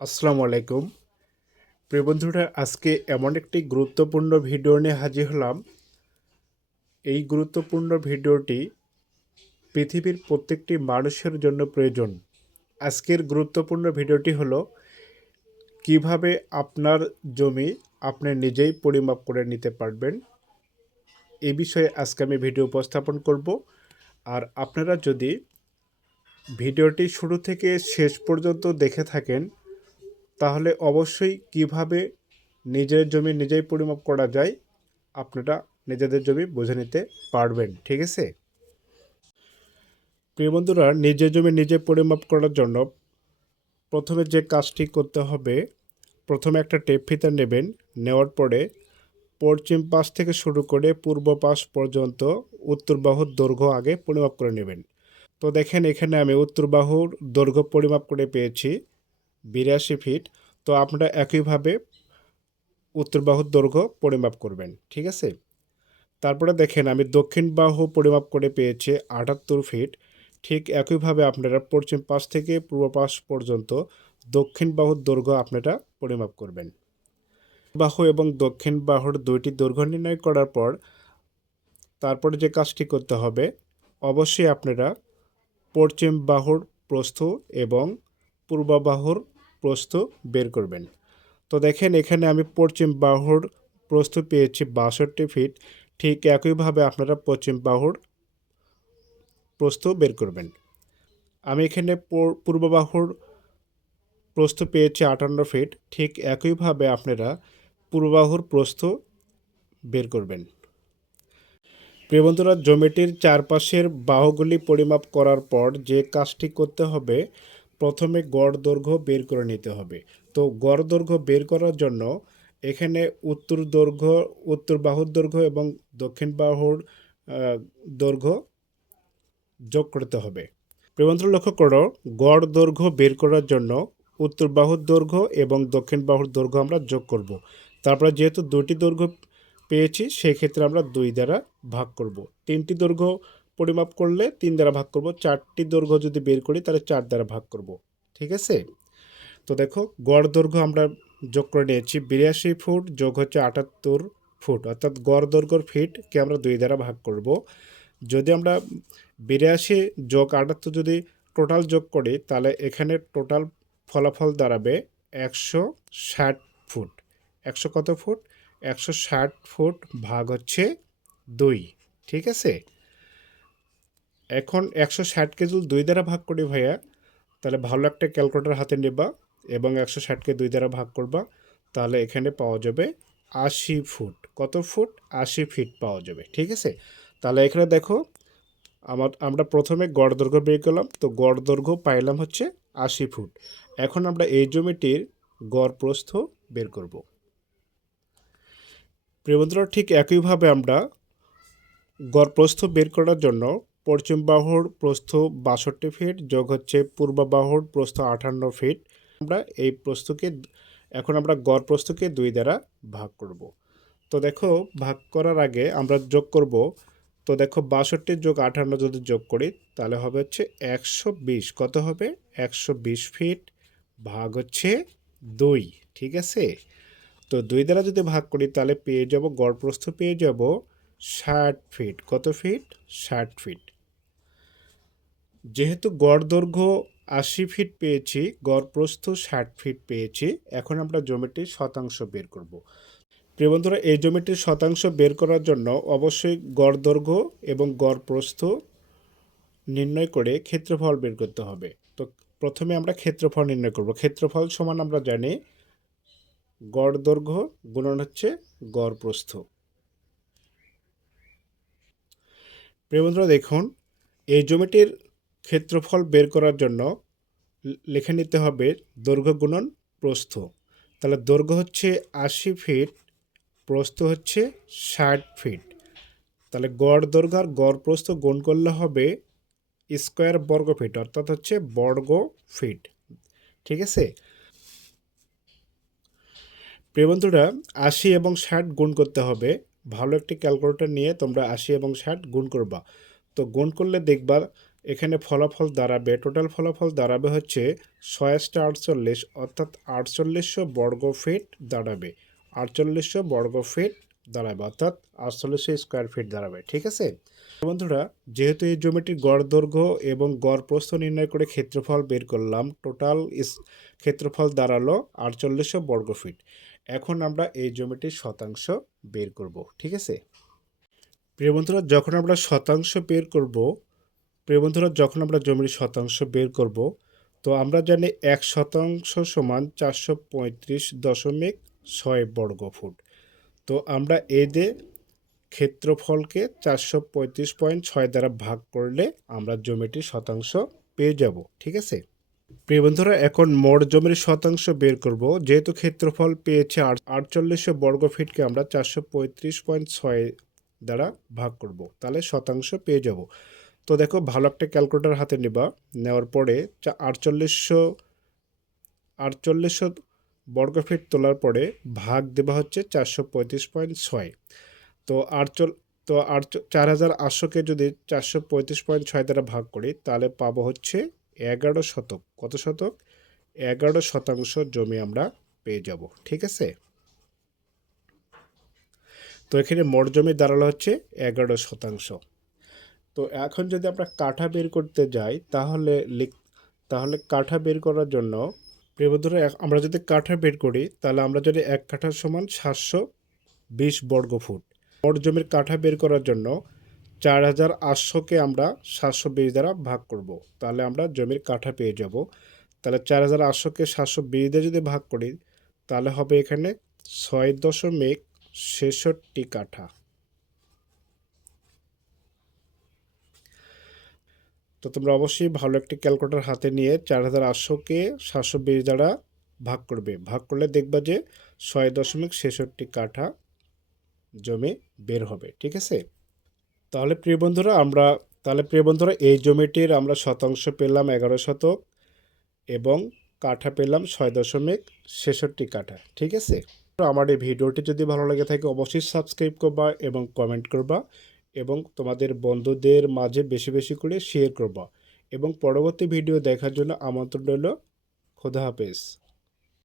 আসসালামু আলাইকুম। প্রিয় বন্ধুরা, আজকে এমন একটি গুরুত্বপূর্ণ ভিডিও নিয়ে হাজির হলাম। এই গুরুত্বপূর্ণ ভিডিওটি পৃথিবীর প্রত্যেকটি মানুষের জন্য প্রয়োজন। আজকের গুরুত্বপূর্ণ ভিডিওটি হলো কিভাবে আপনার জমি আপনি নিজেই পরিমাপ করে নিতে পারবেন। এই বিষয়ে আজকে আমি ভিডিও উপস্থাপন করব। আর আপনারা যদি ভিডিওটি শুরু থেকে শেষ পর্যন্ত দেখে থাকেন তাহলে অবশ্যই কিভাবে নিজের জমি নিজেই পরিমাপ করা যায় আপনারা নিজেদের জমি বুঝে নিতে পারবেন। ঠিক আছে? প্রিয় বন্ধুরা, নিজের জমি নিজে পরিমাপ করার জন্য প্রথমে যে কাজটি করতে হবে, প্রথমে একটা টেপ ফিতা নেবেন। নেওয়ার পরে পশ্চিম পাশ থেকে শুরু করে পূর্ব পাশ পর্যন্ত উত্তর বাহুর দৈর্ঘ্য আগে পরিমাপ করে নেবেন। তো দেখেন, এখানে আমি উত্তর বাহুর দৈর্ঘ্য পরিমাপ করে পেয়েছি 82 ফিট। তো আপনারা একইভাবে উত্তর বাহুর দৈর্ঘ্য পরিমাপ করবেন। ঠিক আছে? তারপরে দেখেন, আমি দক্ষিণ বাহু পরিমাপ করে পেয়েছি 78 ফিট। ঠিক একইভাবে আপনারা পশ্চিম পাশ থেকে পূর্ব পাশ পর্যন্ত দক্ষিণ বাহুর দৈর্ঘ্য আপনারা পরিমাপ করবেন। বাহু এবং দক্ষিণ বাহুর দুইটি দৈর্ঘ্য নির্ণয় করার পর তারপরে যে কাজটি করতে হবে, অবশ্যই আপনারা পশ্চিম বাহুর প্রস্থ এবং পূর্ব বাহুর প্রস্থ বের করবেন। তো দেখেন, এখানে আমি পশ্চিম বাহুর প্রস্থ পেয়েছি 62 ফিট। ঠিক একইভাবে আপনারা পশ্চিম বাহুর প্রস্থ বের করবেন। আমি এখানে পূর্ব বাহুর প্রস্থ পেয়েছি 58 ফিট। ঠিক একইভাবে আপনারা পূর্ব বাহুর প্রস্থ বের করবেন। প্রিয় বন্ধুরা, জমিটির চারপাশের বাহুগুলি পরিমাপ করার পর যে কাজটি করতে হবে, প্রথমে গড় দৈর্ঘ্য বের করে নিতে হবে। তো গড় দৈর্ঘ্য বের করার জন্য এখানে উত্তর বাহুর দৈর্ঘ্য এবং দক্ষিণ বাহুর দৈর্ঘ্য যোগ করতে হবে। প্রিয় বন্ধুরা, লক্ষ্য করো, গড় দৈর্ঘ্য বের করার জন্য উত্তর বাহুর দৈর্ঘ্য এবং দক্ষিণ বাহুর দৈর্ঘ্য আমরা যোগ করব। তারপরে যেহেতু দুটি দৈর্ঘ্য পেয়েছি, সেই ক্ষেত্রে আমরা 2 দ্বারা ভাগ করব। 3টি দৈর্ঘ্য পরিমাপ করলে 3 দ্বারা ভাগ করব। 4টি দৈর্ঘ্য যদি বের করি তাহলে 4 দ্বারা ভাগ করব। ঠিক আছে? তো দেখো, গড় দৈর্ঘ্য আমরা যোগ করে নিয়েছি 82 ফুট যোগ হচ্ছে 78 ফুট, অর্থাৎ গড় দৈর্ঘ্যর ফিটকে আমরা 2 দ্বারা ভাগ করব। যদি আমরা 82 যোগ 78 যদি টোটাল যোগ করি তাহলে এখানে টোটাল ফলাফল দাঁড়াবে 160 ফুট। 100 কত ফুট? 160 ফুট ভাগ হচ্ছে 2। ঠিক আছে? এখন 160কে যদি 2 দ্বারা ভাগ করি ভাইয়া, তাহলে ভালো একটা ক্যালকুলেটর হাতে নেবা এবং 160কে 2 দ্বারা ভাগ করবা। তাহলে এখানে পাওয়া যাবে 80 ফুট। কত ফুট? 80 ফিট পাওয়া যাবে। ঠিক আছে? তাহলে এখানে দেখো, আমরা প্রথমে গড় দৈর্ঘ্য বের করলাম। তো গড় দৈর্ঘ্য পাইলাম হচ্ছে 80 ফুট। এখন আমরা এই জমিটির গড় প্রস্থ বের করব। প্রিয় বন্ধুরা, ঠিক একইভাবে আমরা গড় প্রস্থ বের করার জন্য পশ্চিম বাহুর প্রস্থ 62 ফিট যোগ হচ্ছে পূর্ব বাহুর প্রস্থ 58 ফিট। এখন আমরা গড় প্রস্থকে 2 দ্বারা ভাগ করব। তো দেখো, ভাগ করার আগে আমরা যোগ করব। তো দেখো, 62 যোগ 58 যদি যোগ করি তাহলে হবে হচ্ছে 120। কত হবে? 120 ফিট ভাগ হচ্ছে 2। ঠিক আছে? তো 2 দ্বারা যদি ভাগ করি তাহলে পেয়ে যাব, গড় প্রস্থ পেয়ে যাব 60 ফিট। কত ফিট? 60 ফিট। যেহেতু গড় দৈর্ঘ্য 80 ফিট পেয়েছি, গড় প্রস্থ 60 ফিট পেয়েছি, এখন আমরা জমিটির শতাংশ বের করব। প্রিয় বন্ধুরা, এই জমিটির শতাংশ বের করার জন্য অবশ্যই গড় দৈর্ঘ্য এবং গড় প্রস্থ নির্ণয় করে ক্ষেত্রফল বের করতে হবে। তো প্রথমে আমরা ক্ষেত্রফল নির্ণয় করব। ক্ষেত্রফল সমান আমরা জানি গড় দৈর্ঘ্য গুণন হচ্ছে গড় প্রস্থ। প্রিয় বন্ধুরা, দেখুন, এই জমিটির ক্ষেত্রফল বের করার জন্য লিখে নিতে হবে দৈর্ঘ্য গুণন প্রস্থ। তাহলে দৈর্ঘ্য হচ্ছে 80 ফিট, প্রস্থ হচ্ছে 60 ফিট। তাহলে গড় দৈর্ঘ্য আর গড় প্রস্থ গুণ করলে হবে স্কোয়ার বর্গ ফিট, অর্থাৎ হচ্ছে বর্গ ফিট। ঠিক আছে? প্রিয় বন্ধুরা, 80 এবং 60 গুণ করতে হবে। ভালো একটি ক্যালকুলেটর নিয়ে তোমরা 80 এবং 60 গুণ করবা। তো গুণ করলে দেখবা এখানে ফলাফল দাঁড়াবে, টোটাল ফলাফল দাঁড়াবে হচ্ছে 648, অর্থাৎ 4800 বর্গ ফিট দাঁড়াবে। 4800 বর্গ ফিট দাঁড়াবে, অর্থাৎ 4800 স্কোয়ার ফিট দাঁড়াবে। ঠিক আছে বন্ধুরা, যেহেতু এই জমিটির গড় দৈর্ঘ্য এবং গড় প্রস্থ নির্ণয় করে ক্ষেত্রফল বের করলাম, টোটাল ক্ষেত্রফল দাঁড়ালো 4800 বর্গ ফিট। এখন আমরা এই জমিটির শতাংশ বের করব। ঠিক আছে প্রিয় বন্ধুরা, যখন আমরা শতাংশ বের করব, জমির শতাংশ বের করব, তো আমরা জানি 1% সমান 435.6 বর্গ ফুট। তো আমরা এই যে ক্ষেত্রফলকে 435.6 দ্বারা ভাগ করলে আমরা জমিটির শতাংশ পেয়ে যাব। ঠিক আছে প্রিয় বন্ধুরা, এখন মোট জমির শতাংশ বের করব। যেহেতু ক্ষেত্রফল পেয়েছে 4800 বর্গ ফিটকে আমরা 435.6 দ্বারা ভাগ করব, তাহলে শতাংশ পেয়ে যাব। তো দেখো, ভালো একটা ক্যালকুলেটর হাতে নেওয়ার পরে 4800 বর্গ ফিট তোলার পরে ভাগ দেওয়া হচ্ছে 435.6। তো 4800কে যদি 435.6 দ্বারা ভাগ করি তাহলে পাবো হচ্ছে 11 শতক। কত শতক? 11% জমি আমরা পেয়ে যাব। ঠিক আছে, তো এখানে মোট জমি দাঁড়ালো হচ্ছে 11%। তো এখন যদি আমরা কাঠা বের করতে যাই তাহলে কাঠা বের করার জন্য, প্রিয় বন্ধুরা, আমরা যদি কাঠা বের করি তাহলে আমরা যদি 1 কাঠা সমান 720 বর্গ ফুট। মোট জমির কাঠা বের করার জন্য 4800কে আমরা 720 দ্বারা ভাগ করব, তাহলে আমরা জমির কাঠা পেয়ে যাব। তাহলে 4800কে 720 দিয়ে যদি ভাগ করি তাহলে হবে এখানে 6.63 কাঠা। তো তোমরা অবশ্যই ভালো একটি ক্যালকুলেটর হাতে নিয়ে 4800কে 720 দ্বারা ভাগ করবে। ভাগ করলে দেখবা যে 6.63 কাঠা জমি বের হবে। ঠিক আছে, তাহলে প্রিয় বন্ধুরা এই জমিটির আমরা শতাংশ পেলাম 11 শতক এবং কাঠা পেলাম 6.63 কাঠা। ঠিক আছে, আমার এই ভিডিওটি যদি ভালো লাগে থাকে অবশ্যই সাবস্ক্রাইব করবা এবং কমেন্ট করবা এবং তোমাদের বন্ধুদের মাঝে বেশি বেশি করে শেয়ার করবা এবং পরবর্তী ভিডিও দেখার জন্য আমন্ত্রণ রইল। খোদা হাফেজ।